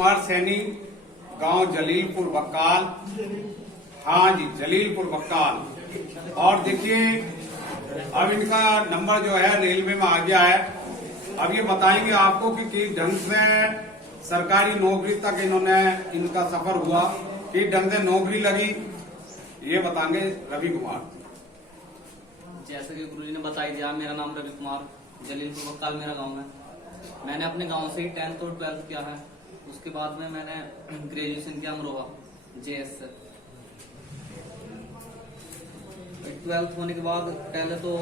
कुमार सैनी, गांव जलीलपुर बक्काल। हाँ जी, जलीलपुर बक्काल। और देखिए अब इनका नंबर जो है रेलवे में आ गया है। अब ये बताएंगे आपको कि किस ढंग से सरकारी नौकरी तक इन्होंने इनका सफर हुआ, किस ढंग से नौकरी लगी, ये बताएंगे रवि कुमार। जैसे कि गुरुजी ने बताई दिया, मेरा नाम रवि कुमार, जलीलपुर बक्काल मेरा गांव है। मैंने अपने गांव से ही 10th और 12th किया है। उसके बाद में मैंने ग्रेजुएशन किया अमरोहा JS से। 12th होने के बाद पहले तो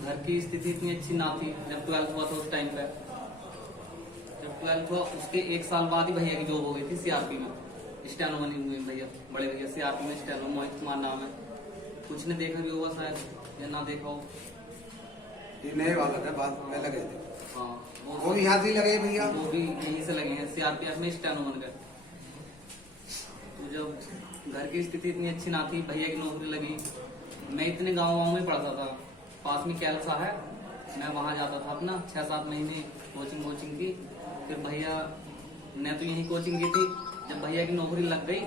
घर की स्थिति इतनी अच्छी ना थी। जब 12th हुआ था उस टाइम पे, जब 12th हुआ उसके 1 साल बाद ही भैया की जॉब हो गई थी CRP में। स्टेनो बनी हुई भैया, बड़े भैया CRP में स्टेनो, मोहित कुमार नाम है। कुछ ने देखा भी होगा शायद या ना देखा हो। ये नए वाला है, बात में लगे थे। हाँ, वो भी यहाँ से लगे भैया, वो भी यहीं से लगे हैं। CRPF में स्टेनो बन गए। तो जब घर की स्थिति इतनी अच्छी ना थी, भैया की नौकरी लगी। मैं इतने गाँव में पढ़ता था, पास में कैलसा है, मैं वहां जाता था अपना 6-7 महीने कोचिंग की। फिर भैया ने तो यही कोचिंग की थी। जब भैया की नौकरी लग गई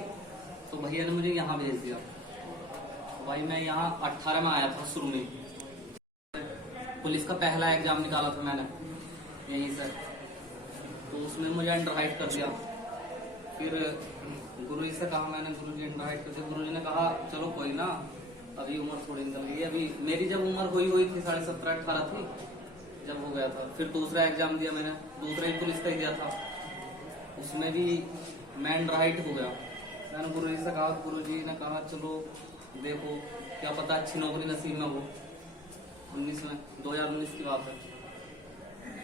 तो भैया ने मुझे यहाँ भेज दिया। भाई मैं यहाँ 18 में आया था शुरू में। पुलिस का पहला एग्जाम निकाला था मैंने यहीं से, तो उसमें मुझे अंडर हाइट कर दिया। फिर गुरुजी से कहा मैंने, गुरुजी अंडर हाइट कर दिया। गुरुजी ने कहा चलो कोई ना, अभी उम्र थोड़ी निकल गई है। अभी मेरी जब उम्र हुई थी 17.5-18 थी जब हो गया था। फिर दूसरा एग्जाम दिया मैंने, दूसरा ही पुलिस का ही दिया था। उसमें भी मैं अंडर हाइट हो गया। मैंने गुरुजी से कहा, गुरुजी ने कहा चलो देखो क्या पता अच्छी नौकरी नसीब में हो। 2019 की बात है।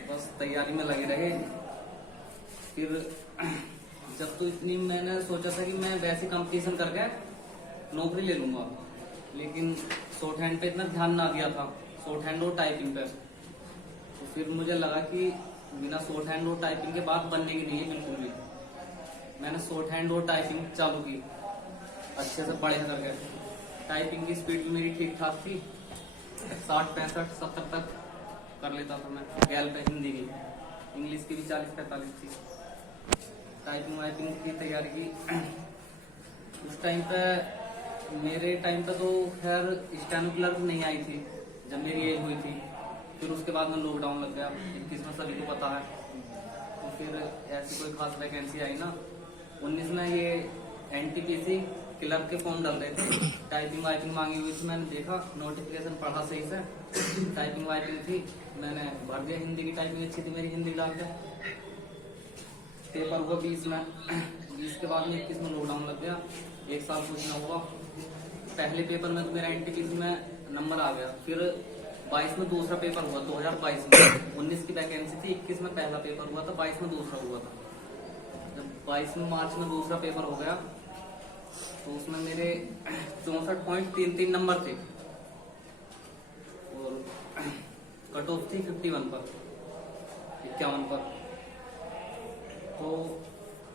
बस तैयारी में लगे रहे। फिर जब तो इतनी मैंने सोचा था कि मैं वैसे कंपटीशन करके नौकरी ले लूंगा, लेकिन शॉर्ट हैंड पे इतना ध्यान ना दिया था, शॉर्ट हैंड और टाइपिंग पे। तो फिर मुझे लगा कि बिना शॉर्ट हैंड और टाइपिंग के बात बनने की नहीं है बिल्कुल भी। मैंने शॉर्ट हैंड और टाइपिंग चालू की अच्छे से पढ़े करके। टाइपिंग की स्पीड भी मेरी ठीक ठाक थी, 60, 65, 70 तक कर लेता था मैं गैल पे। हिंदी की, इंग्लिश की भी 40-45 थी। टाइपिंग वाइपिंग की तैयारी की। उस टाइम पे, मेरे टाइम पे तो खैर स्टेनो क्लर्क नहीं आई थी जब मेरी एज हुई थी। फिर उसके बाद में लॉकडाउन लग गया, 21 में सभी को पता है। तो फिर ऐसी कोई खास वैकेंसी आई ना। 19 में ये NTPC क्लर्क के फॉर्म डाल रहे थे, टाइपिंग वाइपिंग मांगी हुई थी। मैंने देखा, नोटिफिकेशन पढ़ा सही से, टाइपिंग वाइपिंग थी, मैंने भर दिया। हिंदी की टाइपिंग अच्छी थी मेरी, हिंदी डाल के पेपर हुआ 20 में। 20 के बाद में 21 में लॉकडाउन लग गया। 1 साल कुछ ना हुआ। पहले पेपर में तो मेरा NTPC में नंबर आ गया। फिर 22 में दूसरा पेपर हुआ, 2022 में। 19 की वैकेंसी थी, 21 में पहला पेपर हुआ था, 22 में दूसरा हुआ था। जब 22 में मार्च में दूसरा पेपर हो गया तो उसमें मेरे 64.33 नंबर थे और कट ऑफ थी 51 पर, 51 पर। तो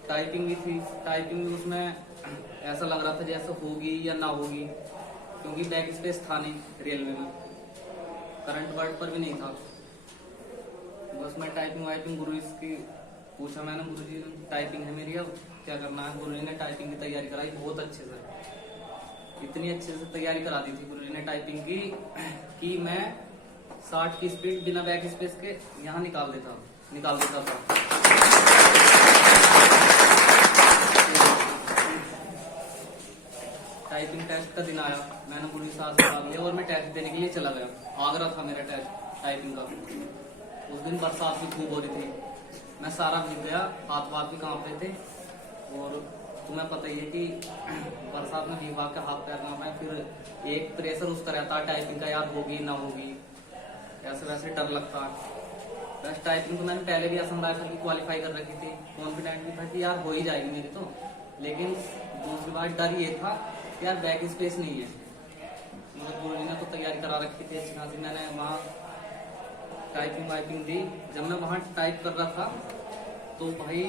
टाइपिंग भी थी, टाइपिंग भी उसमें ऐसा लग रहा था जैसे होगी या ना होगी, क्योंकि बैक स्पेस था नहीं रेलवे में, करंट वर्ड पर भी नहीं था। बस मैं टाइपिंग वाइपिंग गुरुजी की पूछा मैंने, गुरुजी टाइपिंग है मेरी, अब क्या करना है। गुरुजी ने टाइपिंग की तैयारी कराई बहुत अच्छे से, इतनी अच्छे से तैयारी करा दी थी गुरुजी ने टाइपिंग की कि मैं 60 की स्पीड बिना बैक स्पेस के यहाँ निकाल देता था। टाइपिंग टेस्ट का दिन आया, मैंने गुरुजी साथ निकाल लिया और मैं टेस्ट देने के लिए चला गया। आगरा था मेरा टेस्ट टाइपिंग का। उस दिन बरसात भी खूब हो रही थी, मैं सारा भीग गया, हाथ वाथ भी कांप रहे थे। और तुम्हें पता ही है कि बरसात में भीग के हाथ पैर कांप रहे। फिर एक प्रेशर उसका रहता है टाइपिंग का, याद होगी ना होगी, ऐसे वैसे डर लगता है। बस टाइपिंग तो मैंने पहले भी असम राइफल की क्वालिफाई कर रखी थी, कॉन्फिडेंट भी था कि यार हो ही जाएगी मेरी तो। लेकिन दूसरी बार डर ये था कि यार बैक स्पेस नहीं है। मतलब गुरुजी ने तो तैयारी करा रखी थी अच्छी खासी। मैंने वहाँ टाइपिंग वाइपिंग दी। जब मैं वहाँ टाइप कर रहा था तो भाई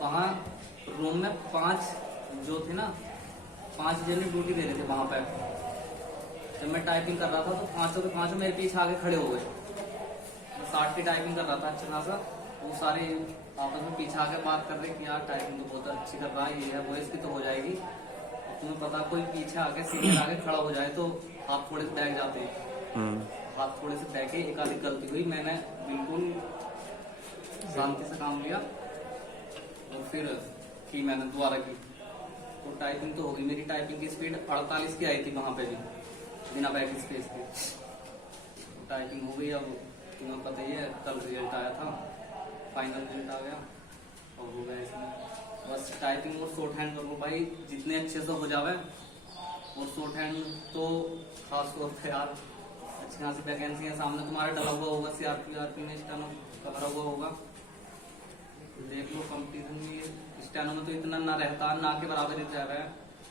वहाँ रूम में 5 जो थे ना, 5 जने ड्यूटी दे रहे थे वहाँ पर। जब मैं टाइपिंग कर रहा था तो 5 के 5 मेरे पीछे आगे खड़े हो गए। 60 की टाइपिंग कर रहा था अच्छा खासा, वो सारे आपस में पीछे आके बात कर रहे कि यार टाइपिंग तो बहुत अच्छी कर रहा है, ये है वो है, इसकी तो हो जाएगी। तुम्हें पता कोई पीछे आके सीनियर आके खड़ा हो जाए तो हाथ थोड़े से बैठ जाते हैं, हाथ थोड़े से बैठे। एक आधी गलती हुई, मैंने बिल्कुल शांति से काम लिया और फिर की मैंने दोबारा की तो टाइपिंग तो होगी। मेरी टाइपिंग की स्पीड 48 की आई थी वहां पे भी, बिना बैक स्पेस के। टाइपिंग हो गई। अब तुम्हें पता ही है कल रिजल्ट आया था, फाइनल रिजल्ट आ गया और हो गया इसमें। बस टाइपिंग और शॉर्ट हैंड कर लो भाई, जितने अच्छे से हो जावे। और शॉर्ट हैंड तो खास तौर पे यार अच्छी खासी वैकेंसी है सामने तुम्हारे, डला हुआ होगा CRP में, स्टेनो का भरा हुआ होगा। देख लो कंपटीशन में, ये स्टेनो में तो इतना ना रहता, ना के बराबर ही रह रहा है।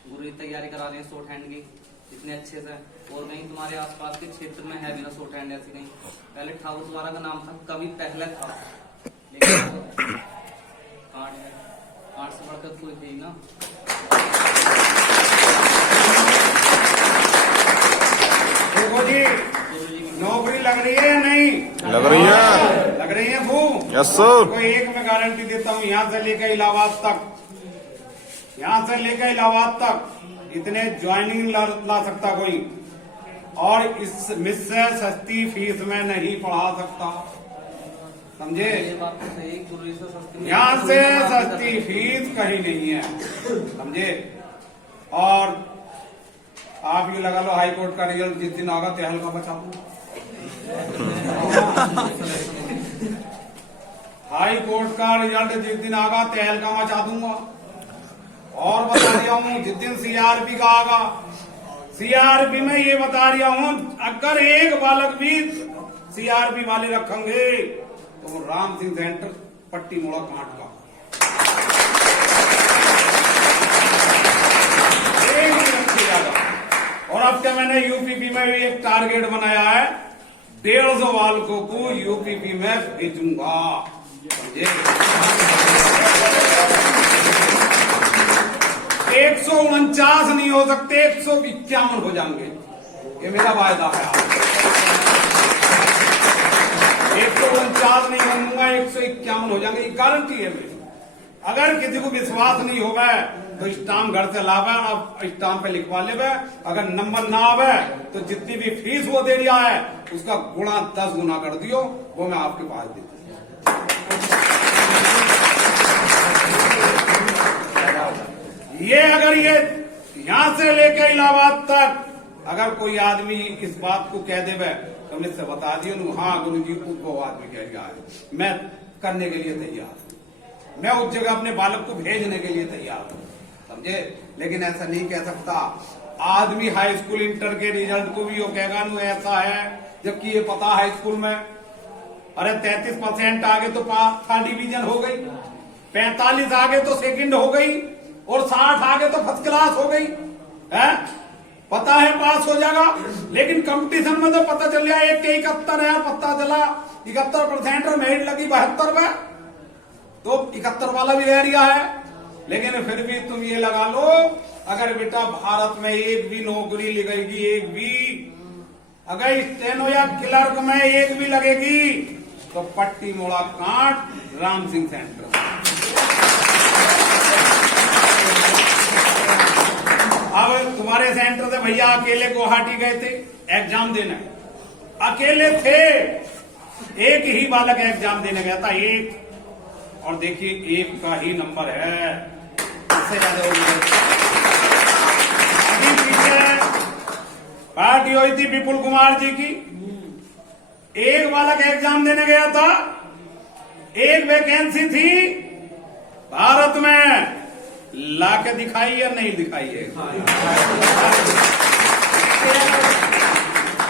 गुरु तैयारी करा रहे हैं शॉर्ट हैंड की इतने अच्छे से। और कहीं तुम्हारे आसपास के क्षेत्र में है भी ना शॉर्ट हैंड ऐसी नहीं। पहले ठाकुर तुम्हारा का नाम था, कभी पहले था, लेकिन कांट से बढ़कर कोई थी ना। देखो जी, नौकरी लग रही है या नहीं? लग रही है। लग रही है भू? Yes sir. कोई एक मैं गारंटी देता हूँ, यहाँ से लेकर इलाहाबाद तक, यहाँ से लेकर इलाहाबाद तक इतने ज्वाइनिंग ला सकता कोई, और इससे सस्ती फीस में नहीं पढ़ा सकता, समझे? ये बात तो सही, गुरु से सस्ती यहाँ से सस्ती फीस कहीं नहीं है, समझे? और आप ये लगा लो, हाई कोर्ट का रिजल्ट जिस दिन आगा तो हल्का बचा दूंगा। हाई कोर्ट का रिजल्ट जिस दिन आगा तो हल्का मचा दूंगा। और बता दिया हूँ, जिस दिन CRP का आगा, CRP में ये बता दिया हूँ, अगर एक बालक भी CRP वाले रखेंगे तो वो राम सिंह सेंटर पट्टी मोड़ा कांट का एक भी रखे जाएगा। और अब क्या मैंने UPP में भी एक टारगेट बनाया है, 150 बालकों को UPP में भेजूंगा, समझे? 149 नहीं हो सकते, 151 हो जाएंगे, ये मेरा वायदा है। 149 नहीं बनूंगा, 151 हो जाएंगे, ये गारंटी है मेरी। अगर किसी को विश्वास नहीं होगा तो स्टाम्प घर से लावे, आप स्टाम्प पे लिखवा ले। अगर नंबर ना आवे तो जितनी भी फीस वो दे रहा है उसका गुणा 10 गुना कर दियो, वो मैं आपके पास दे दूं। ये अगर ये यहां से लेकर इलाहाबाद तक अगर कोई आदमी इस बात को कह देवे तो मैं से बता दियो, हाँ गुरु जी वो आदमी कह गया है, मैं करने के लिए तैयार हूं, मैं उस जगह अपने बालक को भेजने के लिए तैयार हूं, समझे? लेकिन ऐसा नहीं कह सकता आदमी हाई स्कूल इंटर के रिजल्ट को भी वो कहेगा नु ऐसा है, जबकि ये पता हाई स्कूल में अरे 33% आगे तो फर्स्ट डिवीजन हो गई, 45 आगे तो सेकंड हो गई, और 60 आगे तो फर्स्ट क्लास हो गई है। पता है पास हो जाएगा, लेकिन कंपटीशन में तो पता चल गया 1 के 71 है, पता चला 71% और मेरिट लगी 72 में, तो 71 वाला भी रह रहा है। लेकिन फिर भी तुम ये लगा लो, अगर बेटा भारत में एक भी नौकरी लगेगी, एक भी अगर स्टेनो या क्लर्क में एक भी लगेगी तो पट्टी मोड़ा कांट राम सिंह सेंटर। अब तुम्हारे सेंटर से भैया अकेले गुवाहाटी गए थे एग्जाम देने, अकेले थे, एक ही बालक एग्जाम देने गया था, एक, और देखिए एक का ही नंबर है, इससे ज्यादा हो गया। अभी पीछे पार्टी हुई थी विपुल कुमार जी की, एक बालक एग्जाम देने गया था, एक वैकेंसी थी भारत में, लाके दिखाई या नहीं दिखाई है?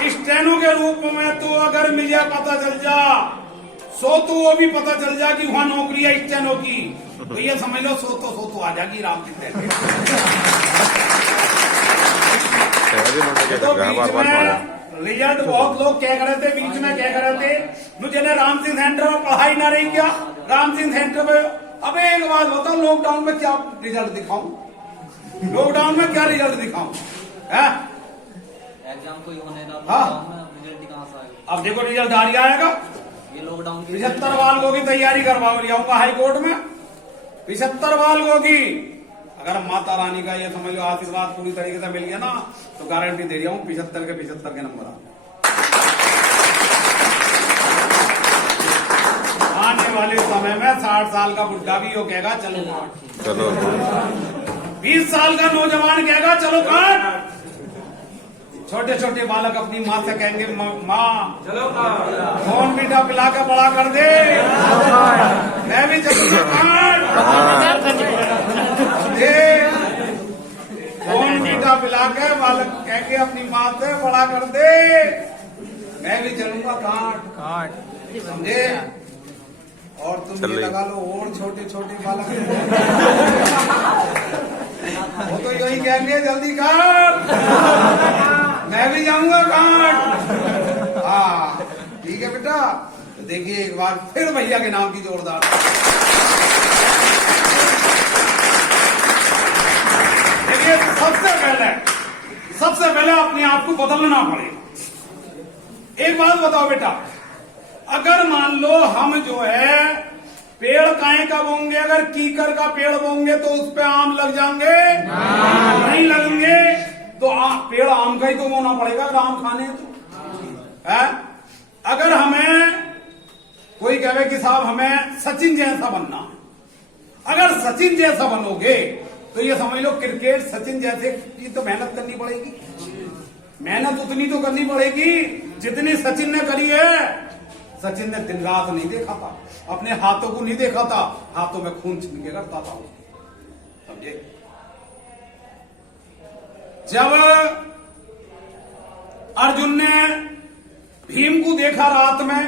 स्टेनो के रूप में तो अगर मुझे पता चल जा तो वो भी पता चल जा कि वहां नौकरी है स्टेनो की, तो ये समझ लो सो तो आ जाएगी राम सिंह सेंटर। तो बीच में रिजल्ट बहुत लोग क्या कर रहे थे, बीच में क्या कर रहे थे, मुझे राम सिंह सेंटर में पढ़ाई ना रही क्या, राम सिंह सेंटर में। अब एक बात बताओ, लॉकडाउन में क्या रिजल्ट दिखाऊं, लॉकडाउन में क्या रिजल्ट दिखाऊं? एग्जाम कोई होने ना, हाँ, रिजल्ट कहां से आएगा? अब देखो रिजल्ट आ आएगा, ये लॉकडाउन की 75 बालकों की तैयारी करवा लियाऊंगा हाई कोर्ट में। 75 बालकों की अगर माता रानी का ये समझ लो आशीर्वाद पूरी तरीके से मिल गया ना, तो गारंटी दे रहा हूं 75 के 75 के नंबर आने वाले समय में 60 साल का बुढ़ा भी वो कहेगा चलो काट, चलो 20 साल का नौजवान कहेगा चलो काट। छोटे छोटे बालक अपनी माँ से कहेंगे माँ चलो कौन मीठा पिला के बड़ा कर दे, मैं भी चलूंगा काट दे। कौन मीठा पिला के बालक कहेंगे अपनी माँ से बड़ा कर दे, मैं भी चलूंगा काट, समझे। और तुम ये लगा लो और छोटे छोटे बालक वो तो यही कहेंगे जल्दी काट, मैं भी जाऊंगा काट। हाँ ठीक है बेटा, तो देखिए एक बार फिर भैया के नाम की जोरदार। देखिए सबसे पहले अपने आप को बदलना पड़ेगा। एक बात बताओ बेटा, अगर मान लो हम जो है पेड़ काहे का बोंगे, अगर कीकर का पेड़ बोंगे तो उस पे आम लग जाएंगे? नहीं लगेंगे। तो पेड़ आम का ही तो बोना पड़ेगा अगर आम खाने तो है। अगर हमें कोई कहे कि साहब हमें सचिन जैसा बनना है, अगर सचिन जैसा बनोगे तो ये समझ लो क्रिकेट सचिन जैसे की तो मेहनत करनी पड़ेगी। मेहनत उतनी तो करनी पड़ेगी जितनी सचिन ने करी है। सचिन ने दिन रात नहीं देखा था, अपने हाथों को नहीं देखा था, हाथों में खून छिनके करता था, समझे। जब अर्जुन ने भीम को देखा रात में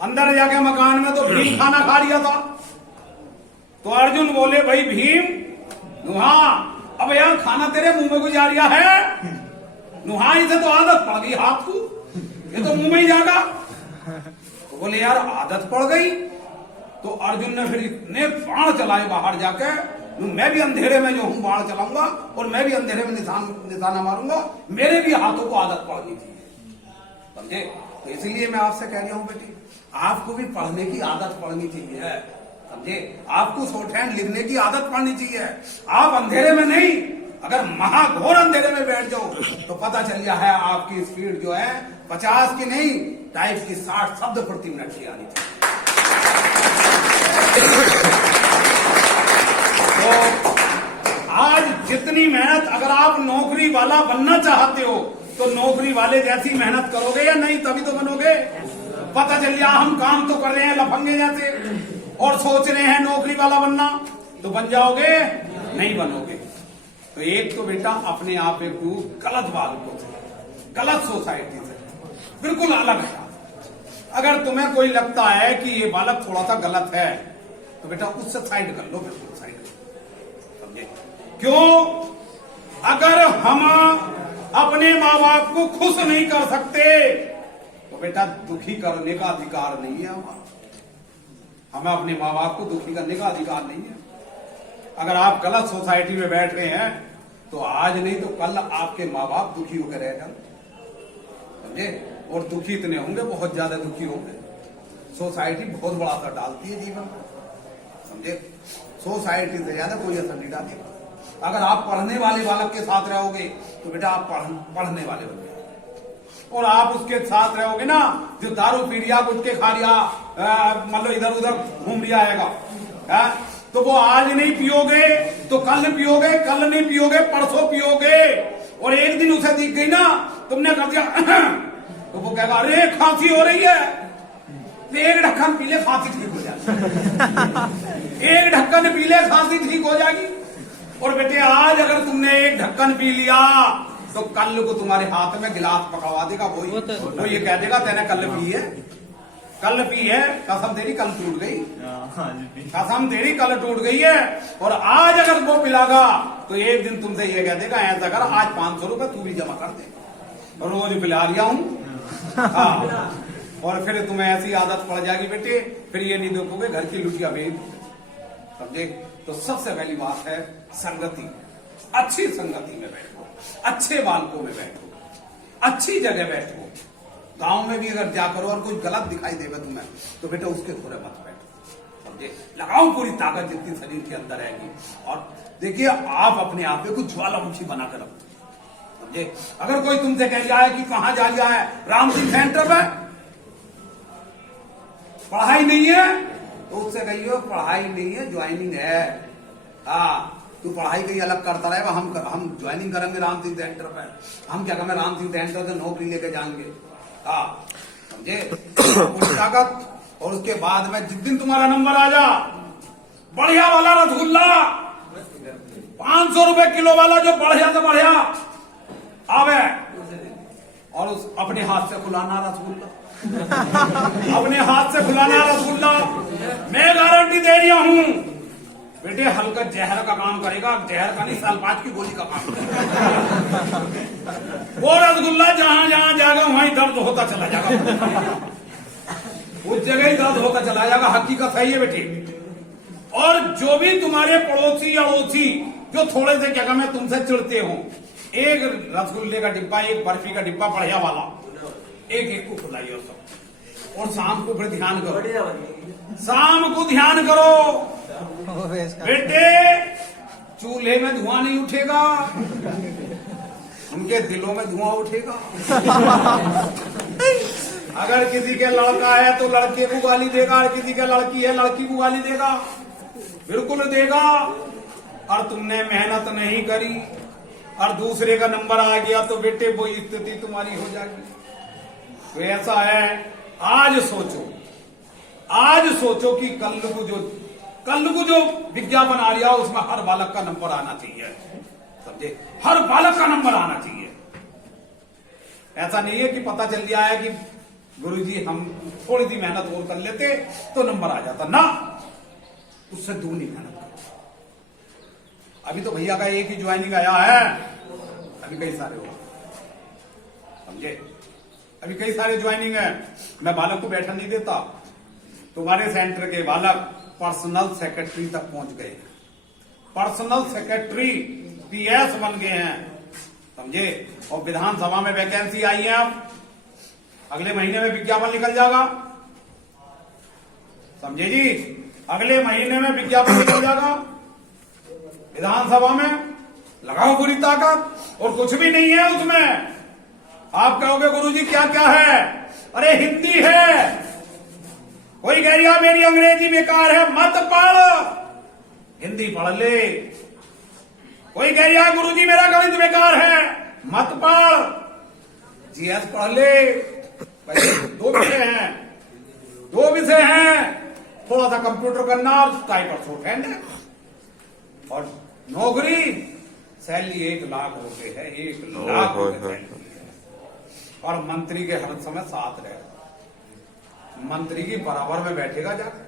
अंदर जाके मकान में, तो भीम खाना खा लिया था। तो अर्जुन बोले भाई भीम नुहा, अब यार खाना तेरे मुंह में को जा रहा है, नुहा इसे तो आदत पड़ गई हाथ को, ये तो मुंह में ही जाएगा। तो बोले यार आदत पड़ गई। तो अर्जुन ने फिर इतने बाण चलाए बाहर जाके, मैं भी अंधेरे में जो हूं बाण चलाऊंगा और मैं भी अंधेरे में निशाना मारूंगा, मेरे भी हाथों को आदत पड़नी चाहिए, समझे। तो इसलिए मैं आपसे कह रहा हूं बेटी, आपको भी पढ़ने की आदत पड़नी चाहिए, समझे। आपको शॉर्ट हैंड लिखने की आदत पड़नी चाहिए। आप अंधेरे में नहीं, अगर महाघोर अंधेरे में बैठ जाओ तो पता चल गया है आपकी स्पीड जो है 50 की नहीं, टाइप की 60 शब्द प्रति मिनट की आनी चाहिए। तो आज जितनी मेहनत, अगर आप नौकरी वाला बनना चाहते हो तो नौकरी वाले जैसी मेहनत करोगे या नहीं, तभी तो बनोगे। पता चल गया हम काम तो कर रहे हैं लफंगे जैसे और सोच रहे हैं नौकरी वाला बनना, तो बन जाओगे? नहीं बनोगे। तो एक तो बेटा अपने आप को गलत बालकों से, गलत सोसाइटी से बिल्कुल अलग है। अगर तुम्हें कोई लगता है कि ये बालक थोड़ा सा गलत है तो बेटा उससे साइड कर लो, बिल्कुल साइड, समझे। क्यों? अगर हम अपने माँ बाप को खुश नहीं कर सकते तो बेटा दुखी करने का अधिकार नहीं है हमें अपने माँ बाप को दुखी करने का अधिकार नहीं है। अगर आप गलत सोसाइटी में बैठ रहे हैं तो आज नहीं तो कल आपके माँ बाप दुखी होकर रह जाएंगे, समझे। और दुखी इतने होंगे, बहुत ज्यादा दुखी होंगे। सोसाइटी बहुत बड़ा असर डालती है जीवन में, समझे। सोसाइटी से ज्यादा कोई असर नहीं डालेगा। अगर आप पढ़ने वाले बालक के साथ रहोगे तो बेटा आप पढ़ने वाले बन जाओगे। और आप उसके साथ रहोगे ना जो दारू पी रिया, गुटखे खा रिया, मतलब इधर उधर घूम रिया आएगा, तो वो आज नहीं पियोगे तो कल पियोगे, कल नहीं पियोगे परसों पियोगे। और एक दिन उसे दिख गई ना तुमने कर दिया तो वो कहेगा अरे खांसी हो रही है, तो एक ढक्कन पी ले खांसी ठीक हो जाएगी। एक ढक्कन पी ले खांसी ठीक हो जाएगी। और बेटे आज अगर तुमने एक ढक्कन पी लिया तो कल को तुम्हारे हाथ में गिलास पकड़वा देगा वही, तो ये कह देगा तेने कल पी है, कल पी है, कसम तेरी कल टूट गई, कसम तेरी कल टूट गई है। और आज अगर वो पिलागा तो एक दिन तुमसे ये कह देगा ऐसा कर आज 500 रुपए तू भी जमा कर दे, और रोज पिला लिया हूं। हाँ, और फिर तुम्हें ऐसी आदत पड़ जाएगी बेटे, फिर ये नहीं देखोगे घर की लुटिया भेज, समझे। तो सबसे पहली बात है संगति, अच्छी संगति में बैठो, अच्छे बालकों में बैठो, अच्छी जगह बैठो, गांव में भी अगर जा करो और कुछ गलत दिखाई देगा तुम्हें तो बेटा उसके थोड़े मत बैठो, समझे। लगाओ पूरी ताकत जितनी शरीर के अंदर रहेगी। और देखिए आप अपने आप में कुछ ज्वालामुखी बनाकर रखो, समझे। अगर कोई तुमसे कह जाए कि कहां जा लिया है, राम सिंह सेंटर में पढ़ाई नहीं है, तो उससे कहिए पढ़ाई नहीं है, ज्वाइनिंग है। हाँ, तू पढ़ाई कहीं अलग करता रहेगा, हम ज्वाइनिंग करेंगे राम सिंह सेंटर पे। हम क्या करें, राम सिंह सेंटर से नौकरी लेके जाएंगे। हाँ, समझे। पूरी ताकत। और उसके बाद में जिस दिन तुम्हारा नंबर आ जा, बढ़िया वाला रसगुल्ला 500 रुपए किलो वाला, जो बढ़िया से बढ़िया आवे, और उस अपने हाथ से खुलाना रसगुल्ला अपने हाथ से खुलाना रसगुल्ला। मैं गारंटी दे रही हूं बेटे, हल्का जहर का काम करेगा, जहर का नहीं, सल्फात की गोली का काम करेगा। वो रसगुल्ला जहां जहां जाएगा वहीं दर्द होता चला जाएगा, उस जगह ही दर्द होता चला जाएगा। हकीकत है ये बेटे। और जो भी तुम्हारे पड़ोसी अड़ोसी जो थोड़े से क्या मैं तुमसे चिढ़ते हो, एक रसगुल्ले का डिब्बा, एक बर्फी का डिब्बा बढ़िया वाला, एक को खिलाइए सब। और शाम को फिर ध्यान करो, शाम को ध्यान करो बेटे, चूल्हे में धुआं नहीं उठेगा, उनके दिलों में धुआं उठेगा। अगर किसी के लड़का है तो लड़के को गाली देगा, और किसी के लड़की है लड़की को गाली देगा, बिल्कुल देगा। और तुमने मेहनत नहीं करी और दूसरे का नंबर आ गया तो बेटे वो स्थिति तुम्हारी हो जाएगी। तो ऐसा है, आज सोचो कि कल को जो विज्ञापन आ रहा उसमें हर बालक का नंबर आना चाहिए, समझे। हर बालक का नंबर आना चाहिए। ऐसा नहीं है कि पता चल गया है कि गुरुजी हम थोड़ी सी मेहनत और कर लेते तो नंबर आ जाता, ना, उससे दूनी मेहनत करो। अभी तो भैया का एक ही ज्वाइनिंग आया है, अभी कई सारे हो, समझे। अभी कई सारे ज्वाइनिंग है। मैं बालक को बैठा नहीं देता। तुम्हारे सेंटर के बालक पर्सनल सेक्रेटरी तक पहुंच गए, पर्सनल सेक्रेटरी पीएस बन गए हैं, समझे। और विधानसभा में वैकेंसी आई है, अब अगले महीने में विज्ञापन निकल जाएगा, समझे जी। अगले महीने में विज्ञापन निकल जाएगा विधानसभा में। लगाओ पूरी ताकत। और कुछ भी नहीं है उसमें। आप कहोगे गुरुजी क्या क्या है, अरे हिंदी है। कोई कह रहा मेरी अंग्रेजी बेकार है, मत पढ़, हिंदी पढ़ ले। कोई कह रहा गुरुजी मेरा गणित बेकार है, मत पढ़, जीएस पढ़ ले। दो विषय हैं, थोड़ा सा कंप्यूटर करना और टाइपर शॉर्टहैंड है। और नौकरी सैलरी 1 लाख रुपए है, 1 लाख रुपए। और मंत्री के हर समय साथ रहेगा, मंत्री की बराबर में बैठेगा जाकर।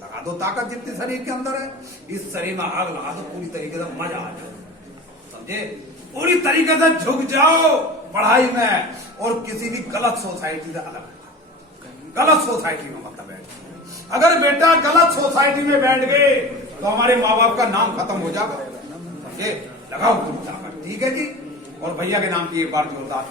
लगा दो ताकत जितनी शरीर के अंदर है, इस शरीर में आग लगा दो, पूरी तरीके से मजा आ जाए, समझे। पूरी तरीके से झुक जाओ पढ़ाई में। और किसी भी गलत सोसाइटी से अलग, गलत सोसाइटी में मतलब बैठ। अगर बेटा गलत सोसाइटी में बैठ गए तो हमारे माँ बाप का नाम खत्म हो जाएगा, समझे। लगाओ पूरी ताकत, ठीक है जी। और भैया के नाम की एक बार जोरदार